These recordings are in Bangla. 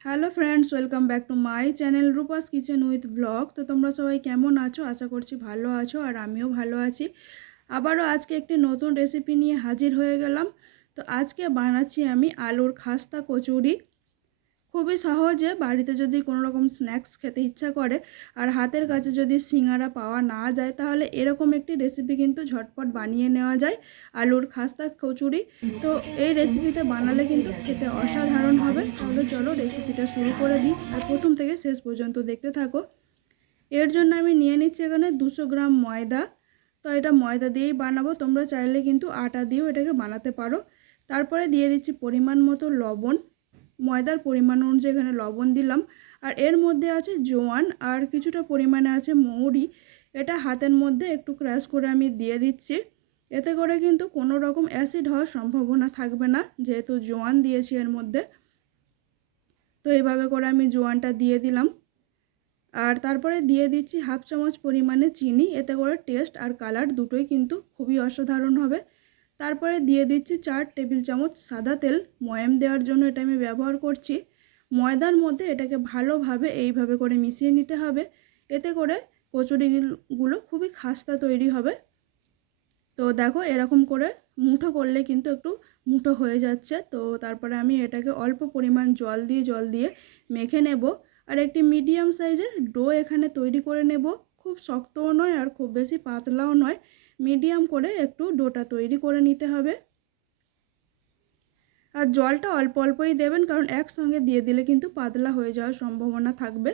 Hello friends welcome back to my channel Rupa's kitchen with blog তো তোমরা সবাই কেমন আছো? আশা করছি ভালো আছো আর আমিও ভালো আছি। আবারও আজকে একটি নতুন রেসিপি নিয়ে হাজির হয়ে গেলাম। তো আজকে বানাচ্ছি আমি আলুর খাস্তা কচুরি। খুবই সহজে বাড়িতে যদি কোনো রকম স্ন্যাক্স খেতে ইচ্ছা করে আর হাতের কাছে যদি সিঙ্গারা পাওয়া না যায়, তাহলে এরকম একটি রেসিপি কিন্তু ঝটপট বানিয়ে নেওয়া যায়। আলুর খাস্তা, কচুরি, তো এই রেসিপিতে বানালে কিন্তু খেতে অসাধারণ হবে। তাহলে চলো রেসিপিটা শুরু করে দিই আর প্রথম থেকে শেষ পর্যন্ত দেখতে থাকো। এর জন্য আমি নিয়ে নিচ্ছি এখানে দুশো গ্রাম ময়দা। তো এটা ময়দা দিয়েই বানাবো, তোমরা চাইলে কিন্তু আটা দিয়েও এটাকে বানাতে পারো। তারপরে দিয়ে দিচ্ছি পরিমাণ মতো লবণ। ময়দার পরিমাণ অনুযায়ী এখানে লবণ দিলাম। আর এর মধ্যে আছে জোয়ান, আর কিছুটা পরিমাণে আছে মৌরি। এটা হাতের মধ্যে একটু ক্র্যাশ করে আমি দিয়ে দিচ্ছি। এতে করে কিন্তু কোনো রকম অ্যাসিড হওয়ার সম্ভাবনা থাকবে না, যেহেতু জোয়ান দিয়েছি এর মধ্যে। তো এইভাবে করে আমি জোয়ানটা দিয়ে দিলাম। আর তারপরে দিয়ে দিচ্ছি হাফ চামচ পরিমাণে চিনি। এতে করে টেস্ট আর কালার দুটোই কিন্তু খুবই অসাধারণ হবে। তারপরে দিয়ে দিচ্ছি চার টেবিল চামচ সাদা তেল। ময়াম দেওয়ার জন্য এটা আমি ব্যবহার করছি। ময়দার মধ্যে এটাকে ভালোভাবে এইভাবে করে মিশিয়ে নিতে হবে। এতে করে কচুরিগুলো খুবই খাস্তা তৈরি হবে। তো দেখো এরকম করে মুঠো করলে কিন্তু একটু মুঠো হয়ে যাচ্ছে। তো তারপরে আমি এটাকে অল্প পরিমাণ জল দিয়ে জল দিয়ে মেখে নেব। আর একটি মিডিয়াম সাইজের ডো এখানে তৈরি করে নেব। খুব শক্তও নয় আর খুব বেশি পাতলাও নয়। মিডিয়াম করে একটু ডোটা তৈরি করে নিতে হবে। আর জলটা অল্প অল্পই দেবেন, কারণ একসঙ্গে দিয়ে দিলে কিন্তু পাতলা হয়ে যাওয়ার সম্ভাবনা থাকবে।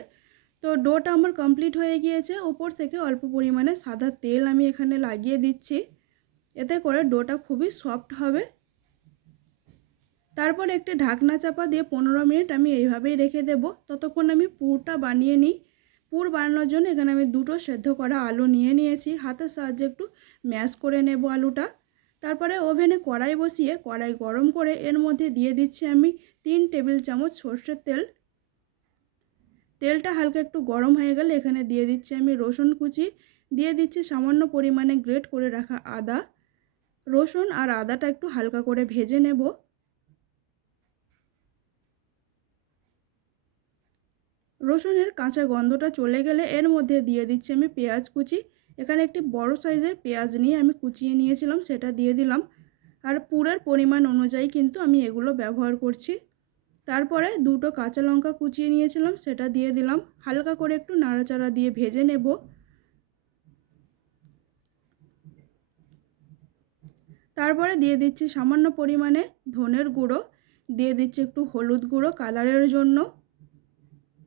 তো ডোটা আমার কমপ্লিট হয়ে গিয়েছে। ওপর থেকে অল্প পরিমাণে সাদা তেল আমি এখানে লাগিয়ে দিচ্ছি। এতে করে ডোটা খুবই সফট হবে। তারপর একটি ঢাকনা চাপা দিয়ে পনেরো মিনিট আমি এইভাবেই রেখে দেব। ততক্ষণ আমি পুরটা বানিয়ে নিই। পুর বানানোর জন্য এখানে আমি দুটো সেদ্ধ করা আলু নিয়ে নিয়েছি। হাতের সাহায্যে একটু ম্যাশ করে নেব আলুটা। তারপরে ওভেনে কড়াই বসিয়ে কড়াই গরম করে এর মধ্যে দিয়ে দিচ্ছি আমি তিন টেবিল চামচ সর্ষের তেল। তেলটা হালকা একটু গরম হয়ে গেলে এখানে দিয়ে দিচ্ছি আমি রসুন কুচি। দিয়ে দিচ্ছি সামান্য পরিমাণে গ্রেট করে রাখা আদা। রসুন আর আদাটা একটু হালকা করে ভেজে নেব। রসুনের কাঁচা গন্ধটা চলে গেলে এর মধ্যে দিয়ে দিচ্ছি আমি পেঁয়াজ কুচি। এখানে একটি বড় সাইজের পেঁয়াজ নিয়ে আমি কুচিয়ে নিয়েছিলাম, সেটা দিয়ে দিলাম। আর পুরের পরিমাণ অনুযায়ী কিন্তু আমি এগুলো ব্যবহার করছি। তারপরে দুটো কাঁচা লঙ্কা কুচিয়ে নিয়েছিলাম, সেটা দিয়ে দিলাম। হালকা করে একটু নাড়াচাড়া দিয়ে ভেজে নেব। তারপরে দিয়ে দিচ্ছি সামান্য পরিমাণে ধনের গুঁড়ো, দিয়ে দিচ্ছি একটু হলুদ গুঁড়ো কালারের জন্য।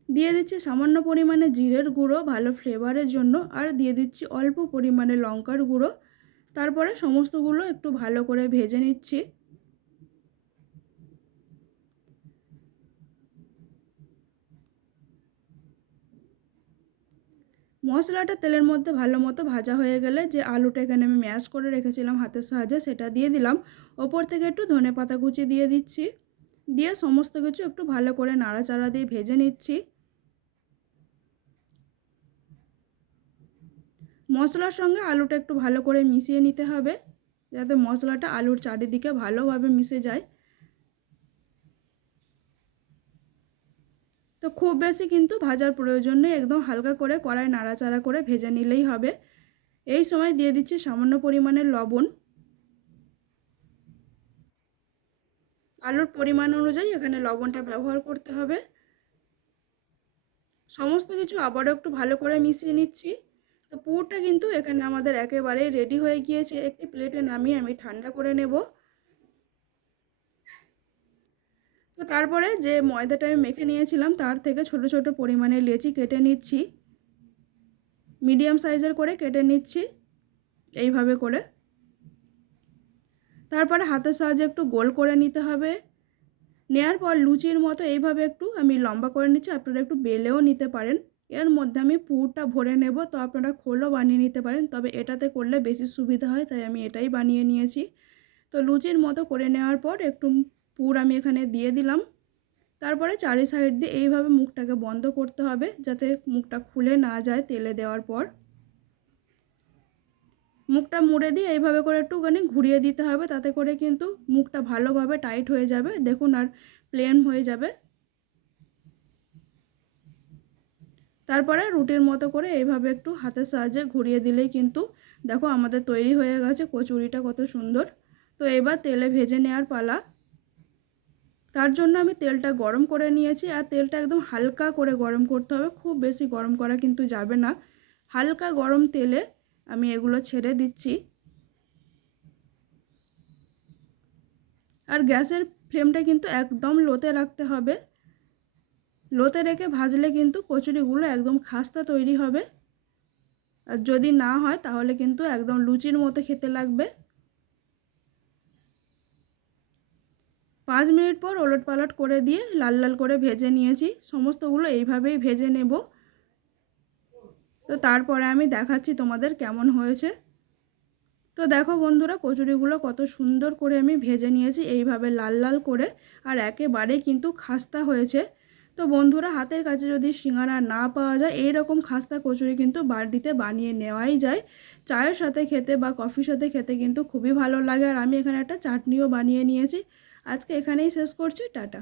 দিয়ে দিচ্ছি সামান্য পরিমাণে জিরের গুঁড়ো ভালো ফ্লেভারের জন্য, আর দিয়ে দিচ্ছি অল্প পরিমাণে লঙ্কার গুঁড়ো। তারপরে সমস্তগুলো একটু ভালো করে ভেজে নিচ্ছি। মশলাটা তেলের মধ্যে ভালো মতো ভাজা হয়ে গেলে যে আলুটা এখানে আমি ম্যাশ করে রেখেছিলাম হাতের সাহায্যে, সেটা দিয়ে দিলাম। ওপর থেকে একটু ধনে পাতা কুচি দিয়ে দিচ্ছি। দিয়ে সমস্ত কিছু একটু ভালো করে নাড়াচাড়া দিয়ে ভেজে নিচ্ছি। মশলার সঙ্গে আলুটা একটু ভালো করে মিশিয়ে নিতে হবে, যাতে মশলাটা আলুর চারিদিকে ভালোভাবে মিশে যায়। তো খুব বেশি কিন্তু ভাজার প্রয়োজন নেই, একদম হালকা করে কড়াই নাড়াচাড়া করে ভেজে নিলেই হবে। এই সময় দিয়ে দিচ্ছি সামান্য পরিমাণের লবণ। আলুর পরিমাণ অনুযায়ী এখানে লবণটা ব্যবহার করতে হবে। সমস্ত কিছু আবারও একটু ভালো করে মিশিয়ে নিচ্ছি। তো পুরটা কিন্তু এখানে আমাদের একেবারে রেডি হয়ে গিয়েছে। একটি প্লেটে নামিয়ে আমি ঠান্ডা করে নেব। তো তারপরে যে ময়দাটা আমি মেখে নিয়েছিলাম, তার থেকে ছোট ছোট পরিমাণে লেচি কেটে নিচ্ছি। মিডিয়াম সাইজের করে কেটে নিচ্ছি, এইভাবে করে। তারপরে হাতের সাহায্যে একটু গোল করে নিতে হবে। নেয়ার পর লুচির মতো এইভাবে একটু আমি লম্বা করে নিচ্ছি, আপনারা একটু বেলেও নিতে পারেন। এর মধ্যে আমি পুরটা ভরে নেব। তো আপনারা খোলও বানিয়ে নিতে পারেন, তবে এটাতে করলে বেশি সুবিধা হয়, তাই আমি এটাই বানিয়ে নিয়েছি। তো লুচির মতো করে নেওয়ার পর একটু পুর আমি এখানে দিয়ে দিলাম। তারপরে চারি সাইড দিয়ে এইভাবে মুখটাকে বন্ধ করতে হবে, যাতে মুখটা খুলে না যায় তেলে দেওয়ার পর। মুখটা মুড়ে দিয়ে এইভাবে করে একটুখানি ঘুরিয়ে দিতে হবে, তাতে করে কিন্তু মুখটা ভালোভাবে টাইট হয়ে যাবে। দেখুন আর প্লেন হয়ে যাবে। তারপরে রুটির মতো করে এইভাবে একটু হাতের সাহায্যে ঘুরিয়ে দিলেই কিন্তু দেখো আমাদের তৈরি হয়ে গেছে কচুরিটা কত সুন্দর। তো এবার তেলে ভেজে নেওয়ার পালা। তার জন্য আমি তেলটা গরম করে নিয়েছি আর তেলটা একদম হালকা করে গরম করতে হবে, খুব বেশি গরম করা কিন্তু যাবে না। হালকা গরম তেলে আমি এগুলো ছেড়ে দিচ্ছি। আর গ্যাসের ফ্লেমটা কিন্তু একদম লোতে রাখতে হবে। লোতে রেখে ভাজলে কিন্তু কচুরিগুলো একদম খাস্তা তৈরি হবে। আর যদি না হয়, তাহলে কিন্তু একদম লুচির মতো খেতে লাগবে। পাঁচ মিনিট পর ওলট পালট করে দিয়ে লাল লাল করে ভেজে নিয়েছি। সমস্তগুলো এইভাবেই ভেজে নেব। তো তারপরে আমি দেখাচ্ছি তোমাদের কেমন হয়েছে। তো দেখো বন্ধুরা, কচুরিগুলো কত সুন্দর করে আমি ভেজে নিয়েছি। এইভাবে লাল লাল করে, আর একেবারেই কিন্তু খাস্তা হয়েছে। তো বন্ধুরা, হাতের কাছে যদি সিঙ্গারা না পাওয়া যায় এই রকম খাস্তা কচুরি কিন্তু বাড়িতে বানিয়ে নেওয়াই যায়। চায়ের সাথে খেতে বা কফির সাথে খেতে কিন্তু খুবই ভালো লাগে। আর আমি এখানে একটা চাটনিও বানিয়ে নিয়েছি। আজকে এখানেই শেষ করছি। টাটা।